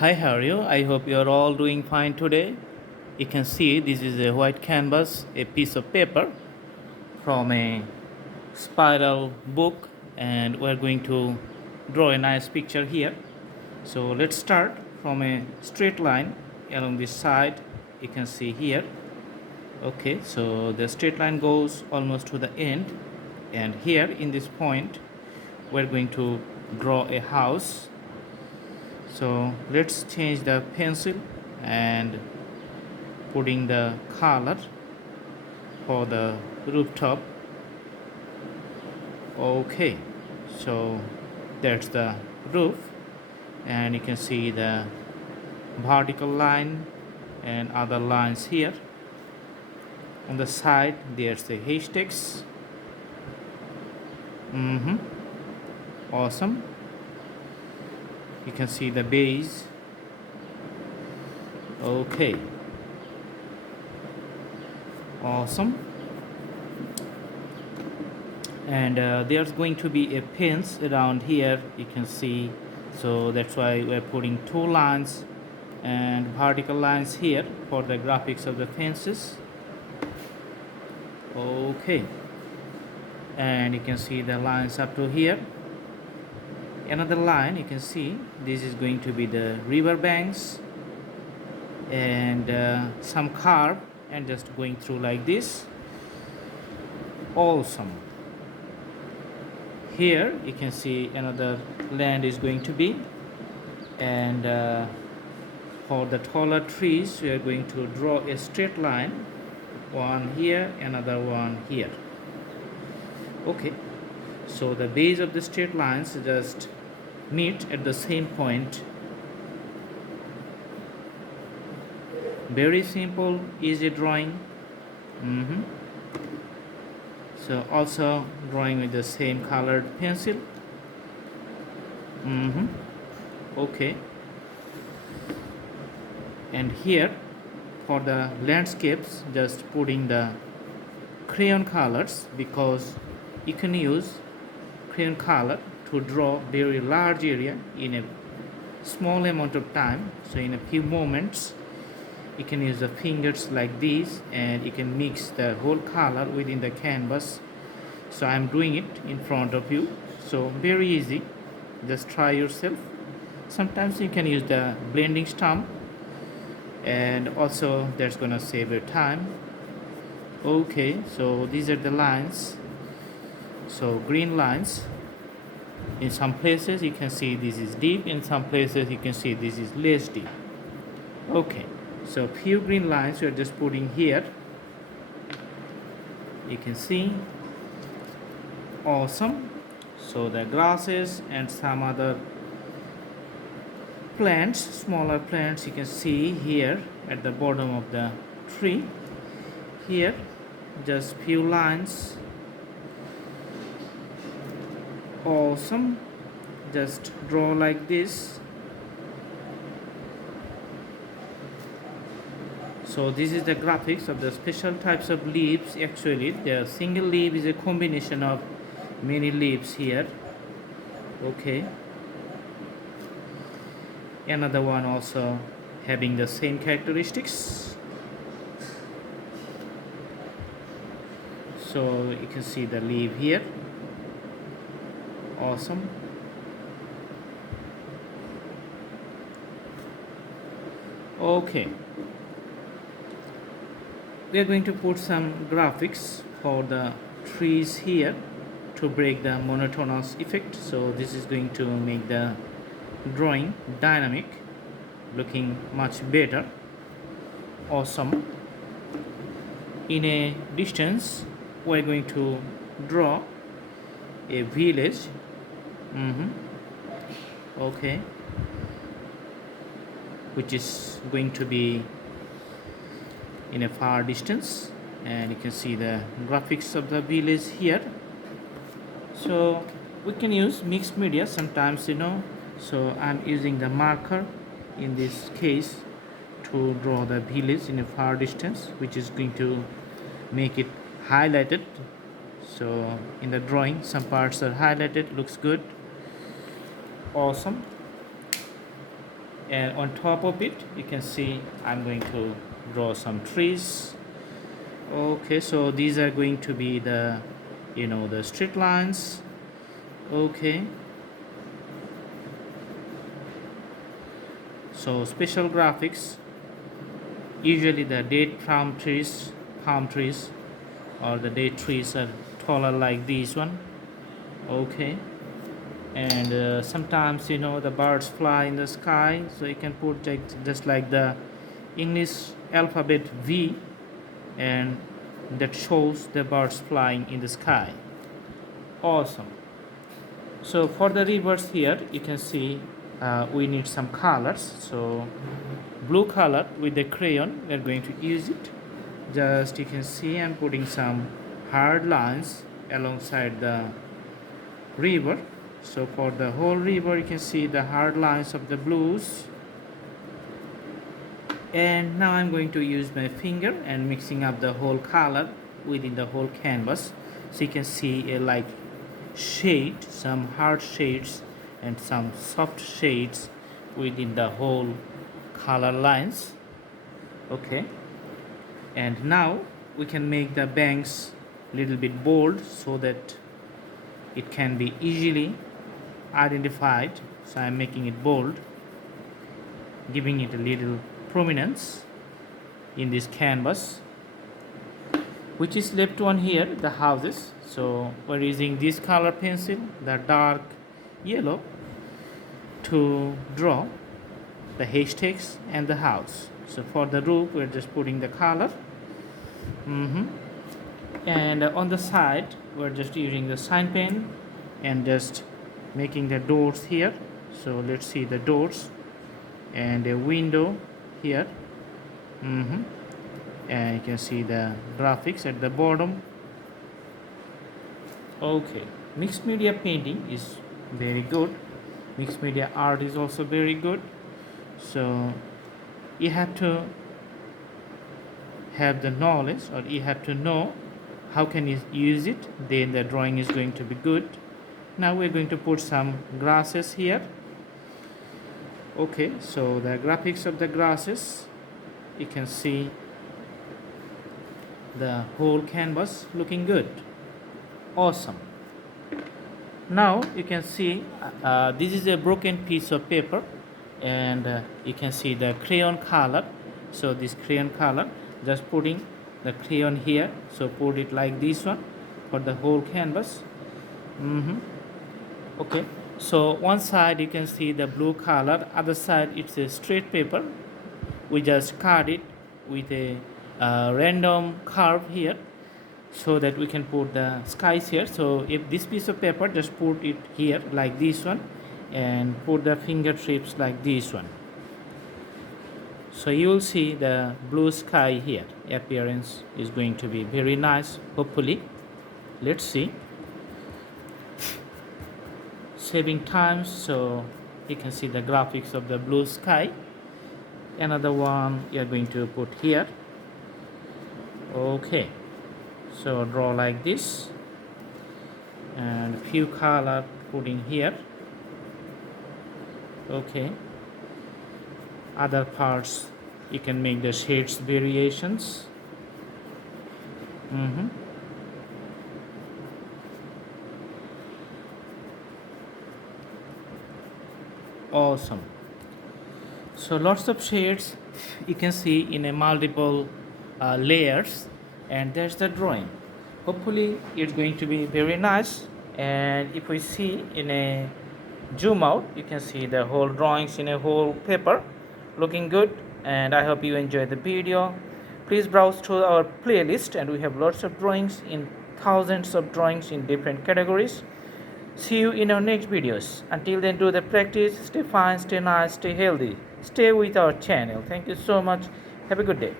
Hi, how are you? I hope you're all doing fine today. You can see this is a white canvas, a piece of paper from a spiral book, and we're going to draw a nice picture here. So let's start from a straight line along this side. You can see here. Okay, so the straight line goes almost to the end, and here in this point, we're going to draw a house. So let's change the pencil and putting the color for the rooftop. Okay, so that's the roof, and you can see the vertical line and other lines here. On the side there's the haystacks. Awesome. You can see the base. Okay, awesome. And there's going to be a fence around here, you can see. So that's why we're putting two lines and vertical lines here for the graphics of the fences. Okay, and you can see the lines up to here. Another line, you can see this is going to be the river banks, and some curve and just going through like this. Awesome. Here you can see another land is going to be, and for the taller trees we are going to draw a straight line, one here, another one here. Okay, so the base of the straight lines just meet at the same point. Very simple, easy drawing. So also drawing with the same colored pencil. Okay, and here for the landscapes just putting the crayon colors, because you can use crayon color to draw very large area in a small amount of time. So in a few moments you can use the fingers like this, and you can mix the whole color within the canvas. So I'm doing it in front of you, so very easy. Just try yourself. Sometimes you can use the blending stump, and also that's gonna save your time. Okay, so these are the lines. So green lines, in some places you can see this is deep, in some places you can see this is less deep. Okay, so few green lines we are just putting here, you can see. Awesome. So the grasses and some other plants, smaller plants, you can see here at the bottom of the tree. Here just few lines. Awesome. Just draw like this. So this is the graphics of the special types of leaves. Actually the single leaf is a combination of many leaves here. Okay, another one also having the same characteristics. So you can see the leaf here. Awesome. Okay, we are going to put some graphics for the trees here to break the monotonous effect. So this is going to make the drawing dynamic, looking much better. Awesome. In a distance we're going to draw a village. Okay, which is going to be in a far distance, and you can see the graphics of the village here. So we can use mixed media sometimes, so I'm using the marker in this case to draw the village in a far distance, which is going to make it highlighted. So in the drawing some parts are highlighted, looks good. Awesome. and on top of it you can see I'm going to draw some trees. Okay, so these are going to be the the street lines. Okay, so special graphics, usually the date palm trees or the date trees are taller like this one. Okay, and sometimes the birds fly in the sky, so you can put just like the English alphabet V, and that shows the birds flying in the sky. Awesome. So for the rivers here you can see we need some colors. So blue color with the crayon we are going to use it. Just you can see I'm putting some hard lines alongside the river. So for the whole river you can see the hard lines of the blues, and now I'm going to use my finger and mixing up the whole color within the whole canvas, so you can see a like shade, some hard shades and some soft shades within the whole color lines. Okay, and now we can make the banks little bit bold so that it can be easily identified. So I'm making it bold, giving it a little prominence in this canvas. Which is left one here, the houses. So we're using this color pencil, the dark yellow, to draw the haystacks and the house. So for the roof we're just putting the color. And on the side we're just using the sign pen and just making the doors here. So let's see the doors and a window here. And you can see the graphics at the bottom. Okay, mixed media painting is very good, mixed media art is also very good. So you have to have the knowledge, or you have to know how can you use it, then the drawing is going to be good. Now we're going to put some grasses here. Okay, so the graphics of the grasses, you can see the whole canvas looking good. Awesome. Now you can see this is a broken piece of paper, and you can see the crayon color. So this crayon color, just putting the crayon here, so put it like this one for the whole canvas. Okay, so one side you can see the blue color, other side it's a straight paper. We just cut it with a random curve here so that we can put the skies here. So if this piece of paper, just put it here like this one and put the fingertips like this one. So you will see the blue sky here. Appearance is going to be very nice, hopefully. Let's see. Saving time, so you can see the graphics of the blue sky. Another one you are going to put here. Okay, so draw like this and few color putting here. Okay, other parts you can make the shades variations. Awesome. So lots of shades you can see in a multiple layers, and there's the drawing. Hopefully it's going to be very nice. And if we see in a zoom out, you can see the whole drawings in a whole paper looking good. And I hope you enjoyed the video. Please browse through our playlist, and we have lots of drawings, in thousands of drawings in different categories. See you in our next videos. Until then, do the practice. Stay fine, stay nice, stay healthy. Stay with our channel. Thank you so much. Have a good day.